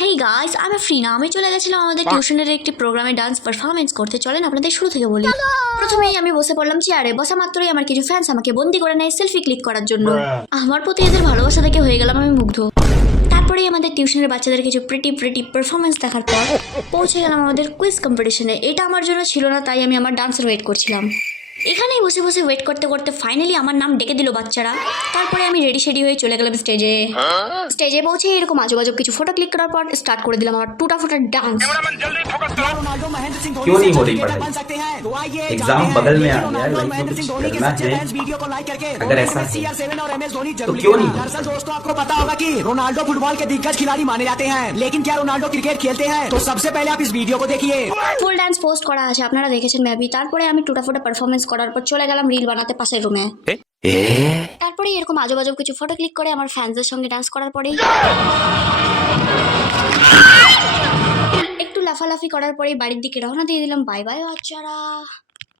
Hey guys, আমি ফ্রিনা। আমি চলে গেছিলাম আমাদের টিউশনের একটি প্রোগ্রামে ডান্স পারফরমেন্স করতে। চলেন আপনাদের শুরু থেকে বলি। প্রথমেই আমি বসে পড়লাম চেয়ারে। বসা মাত্রই আমার কিছু ফ্যান্স আমাকে বন্দি করে নেয় সেলফি ক্লিক করার জন্য। আমার প্রতি এদের ভালোবাসা দেখে হয়ে গেলাম আমি মুগ্ধ। তারপরেই আমাদের টিউশনের বাচ্চাদের কিছু প্রিটি পারফরমেন্স দেখার পর পৌঁছে গেলাম আমাদের কুইজ কম্পিটিশনে। এটা আমার জন্য ছিল না, তাই আমি আমার ডান্সের ওয়েট করছিলাম। এখানেই বসে বসে ওয়েট করতে করতে ফাইনালি আমার নাম ডেকে দিল বাচ্চারা। তারপরে আমি রেডি হয়ে চলে গেলাম স্টেজে পৌঁছে এরকম আজুবাজু কিছু ফটো ক্লিক করার পর স্টার্ট করে দিলাম আমার টুটা ফুটা ডান্স। क्यों नहीं हो रही पढ़ाई? एग्जाम बगल में आ गया है, लाइफ में कुछ करना है। अगर ऐसा है तो क्यों नहीं? दरअसल दोस्तों आपको पता होगा कि रोनाल्डो फुटबॉल के दिग्गज खिलाड़ी माने जाते हैं, लेकिन क्या रोनाल्डो क्रिकेट खेलते हैं? तो सबसे पहले आप इस वीडियो को देखिए। ফুল ডান্স পোস্ট করা আছে, আপনারা দেখেছেন মেবি। তারপরে আমি টুটা ফুটা পারফরমেন্স করার পর চলে গেলাম রিল বানাতে পাশের রুমে। তারপরে এরকম আজব কিছু ফটো ক্লিক করে আমার ফ্যান্সদের সঙ্গে ডান্স করার পরেই একটু লাফালাফি করার পরেই বাড়ির দিকে রওনা দিয়ে দিলাম। বাই বাই বাচ্চারা।